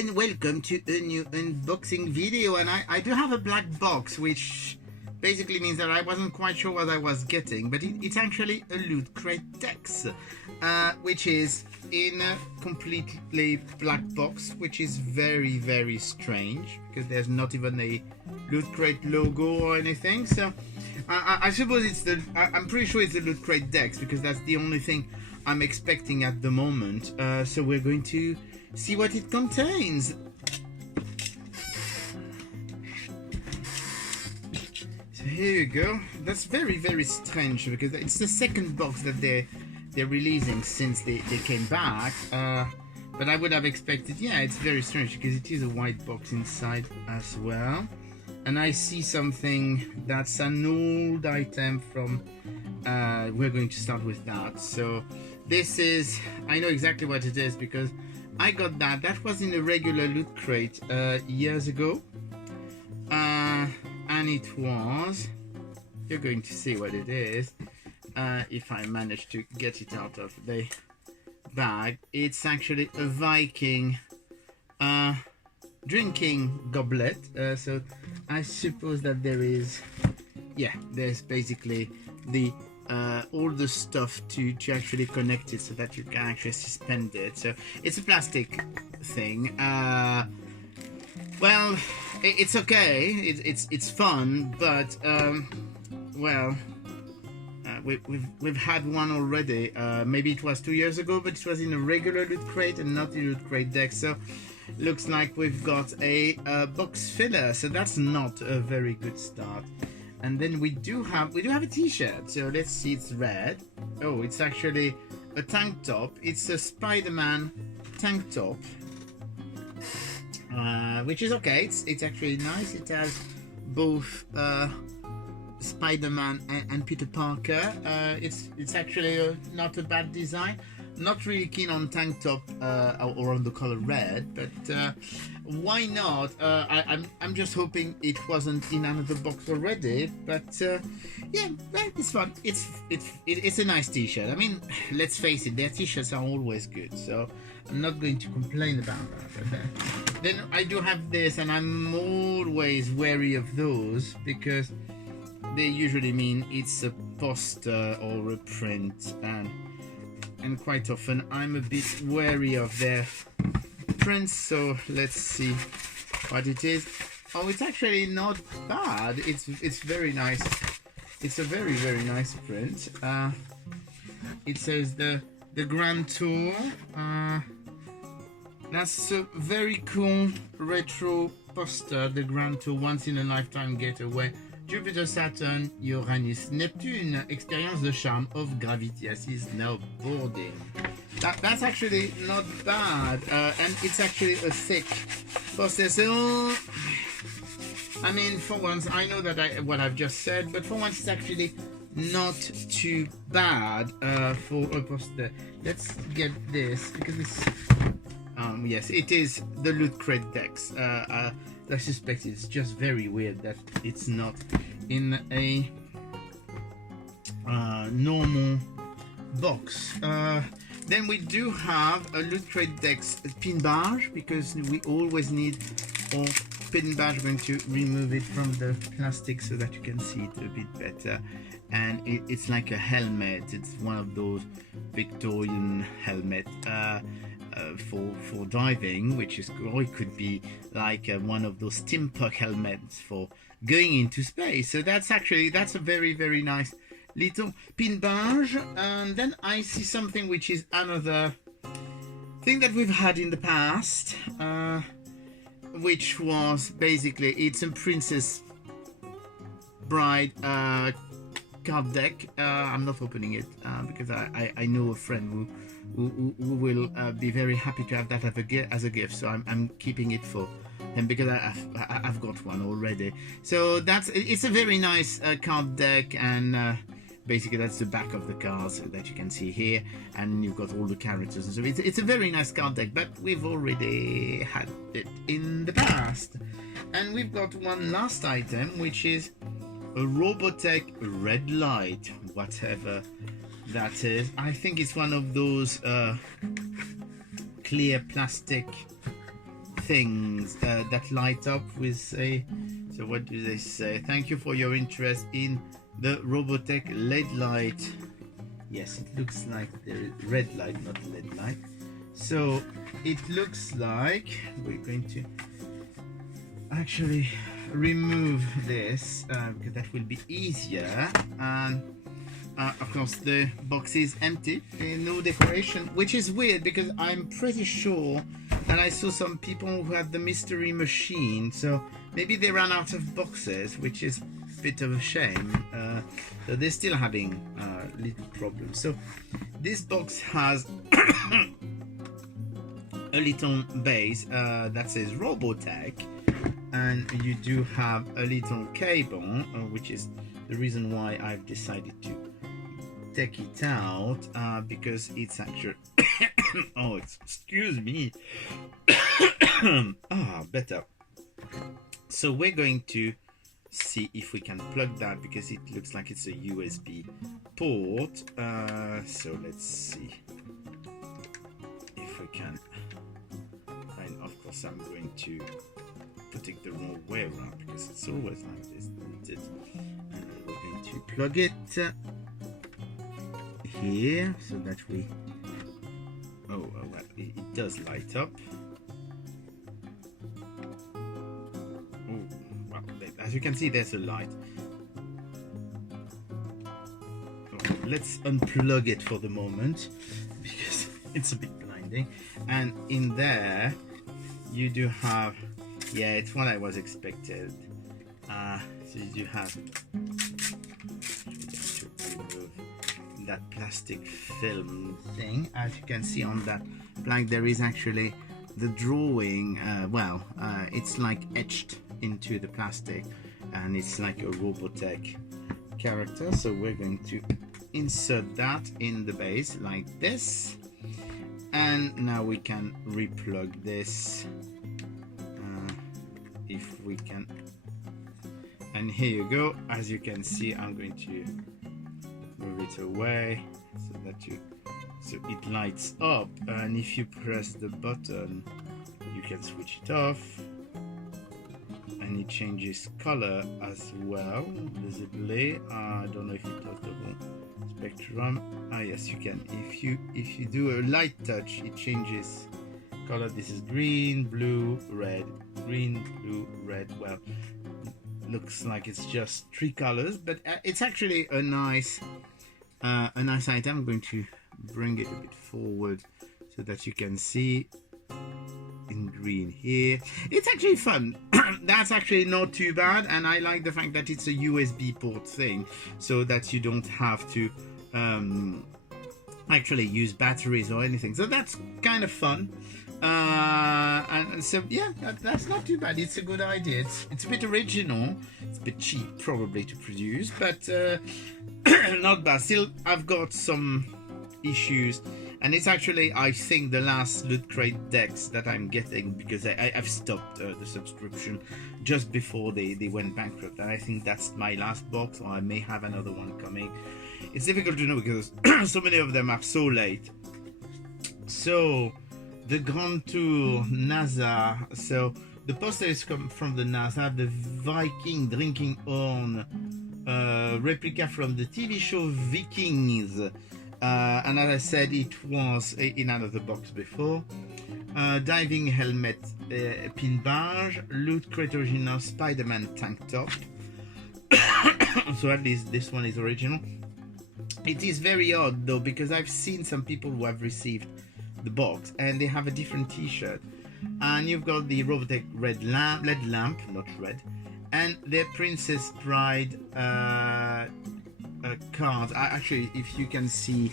and welcome to a new unboxing video. And I do have a black box, which basically means that I wasn't quite sure what I was getting, but it's actually a Loot Crate Dex, which is in a completely black box, which is very, very strange because there's not even a Loot Crate logo or anything. So I suppose I'm pretty sure it's the Loot Crate Dex because that's the only thing I'm expecting at the moment. So we're going to see what it contains. So here you go. That's very, very strange because it's the second box that they're releasing since they came back. But I would have expected, yeah, it's very strange because it is a white box inside as well. And I see something that's an old item from, we're going to start with that. So this is, I know exactly what it is because I got that. That was in a regular Loot Crate years ago. And it was, you're going to see what it is if I manage to get it out of the bag. It's actually a Viking drinking goblet. So I suppose that there is, yeah, there's basically the all the stuff to actually connect it so that you can actually suspend it. So it's a plastic thing. Well, it's okay. It's fun, but well, we've had one already. Maybe it was 2 years ago, but it was in a regular Loot Crate and not a Loot Crate Dex. So looks like we've got a box filler. So that's not a very good start. And then we do have a t-shirt. So let's see, it's red. Oh, it's actually a tank top. It's a Spider-Man tank top, which is okay. It's actually nice. It has both Spider-Man and Peter Parker. It's actually not a bad design. Not really keen on tank top or on the color red, but why not? I'm just hoping it wasn't in another box already. But yeah, it's fun. It's a nice t-shirt. I mean, let's face it, their t-shirts are always good, so I'm not going to complain about that. But, then I do have this, and I'm always wary of those because they usually mean it's a poster or a print, and quite often I'm a bit wary of their prints. So let's see what it is. Oh, it's actually not bad. It's very nice. It's a very, very nice print. It says the Grand Tour. That's a very cool retro poster. The Grand Tour, once in a lifetime getaway. Jupiter, Saturn, Uranus, Neptune, experience the charm of gravity assist snowboarding. That's actually not bad, and it's actually a thick poster. So, I mean, for once, I know that what I've just said, but for once, it's actually not too bad for a poster. Let's get this because it's, yes, it is the Loot Crate Dex. I suspect it's just very weird that it's not in a normal box. Then we do have a Loot Crate Dex pin badge because we always need our pin badge. I'm going to remove it from the plastic so that you can see it a bit better. And it's like a helmet. It's one of those Victorian helmets. For diving, which is, or it could be like one of those steampunk helmets for going into space. So that's a very, very nice little pin badge. And then I see something which is another thing that we've had in the past, which was basically, it's a Princess Bride card deck. I'm not opening it because I know a friend who will be very happy to have that as a gift. So I'm keeping it for him because I've got one already. So it's a very nice card deck, and basically that's the back of the cards that you can see here, and you've got all the characters and so it's a very nice card deck, but we've already had it in the past. And we've got one last item, which is a Robotech red light, whatever that is. I think it's one of those clear plastic things that light up with a, so what do they say? Thank you for your interest in the Robotech LED light. Yes, it looks like the red light, not LED light. So it looks like we're going to actually remove this because that will be easier. And of course the box is empty, no decoration, which is weird because I'm pretty sure that I saw some people who had the mystery machine, so maybe they ran out of boxes, which is a bit of a shame. So they're still having little problems. So this box has a little base that says Robotech, and you do have a little cable, which is the reason why I've decided to take it out, because it's actually oh, excuse me. Better. So we're going to see if we can plug that, because it looks like it's a USB port. So let's see if we can. And of course I'm going to put it the wrong way around because it's always like this, isn't it? And we're going to plug it here so that we, well, it does light up. Oh, well, as you can see, there's a light. Oh, let's unplug it for the moment because it's a bit blinding. And in there you do have, yeah, it's what I was expected. So you do have to remove that plastic film thing. As you can see on that blank, there is actually the drawing. It's like etched into the plastic, and it's like a Robotech character. So we're going to insert that in the base like this, and now we can replug this if we can. And here you go. As you can see, I'm going to move it away so it lights up, and if you press the button you can switch it off, and it changes color as well visibly. I don't know if it does the whole spectrum. Yes, you can. If you do a light touch, it changes color. This is green, blue, red, green, blue, red. Well, looks like it's just 3 colors, but it's actually a nice item. I'm going to bring it a bit forward so that you can see in green here. It's actually fun. That's actually not too bad, and I like the fact that it's a USB port thing, so that you don't have to actually use batteries or anything. So that's kind of fun. And so yeah, that's not too bad. It's a good idea. It's a bit original. It's a bit cheap probably to produce, but not bad. Still, I've got some issues, and it's actually, I think, the last Loot Crate decks that I'm getting, because I've stopped the subscription just before they went bankrupt, and I think that's my last box, or I may have another one coming. It's difficult to know because so many of them are so late. So the Grand Tour NASA. So the poster is come from the NASA. The Viking drinking horn replica from the TV show Vikings. And as I said, it was in another box before. Diving helmet pin badge. Loot Crate original Spider-Man tank top. So at least this one is original. It is very odd though, because I've seen some people who have received the box and they have a different t-shirt, and you've got the Robotech LED lamp, not red, and their Princess Bride cards. Actually, if you can see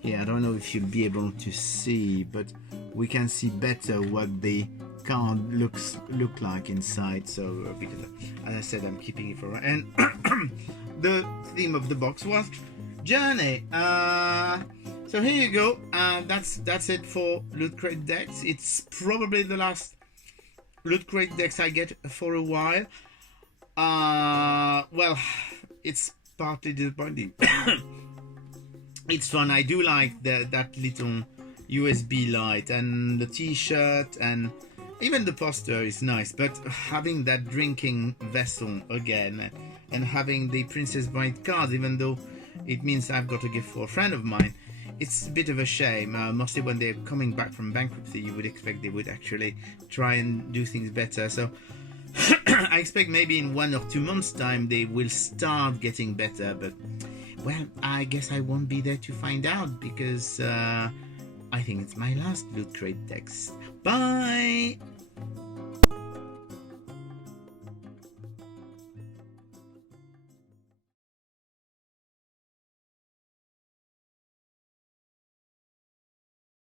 here, I don't know if you'll be able to see, but we can see better what the card look like inside. So a bit of as I said, I'm keeping it for, and the theme of the box was Journey. So here you go. That's it for Loot Crate decks. It's probably the last Loot Crate decks I get for a while. Well, it's partly disappointing. It's fun. I do like that little USB light and the t-shirt, and Even the poster is nice, but having that drinking vessel again and having the Princess Bride cards, even though it means I've got a gift for a friend of mine, it's a bit of a shame. Mostly when they're coming back from bankruptcy, you would expect they would actually try and do things better. So I expect maybe in 1 or 2 months' time they will start getting better. But well, I guess I won't be there to find out because I think it's my last Loot Crate text. Bye!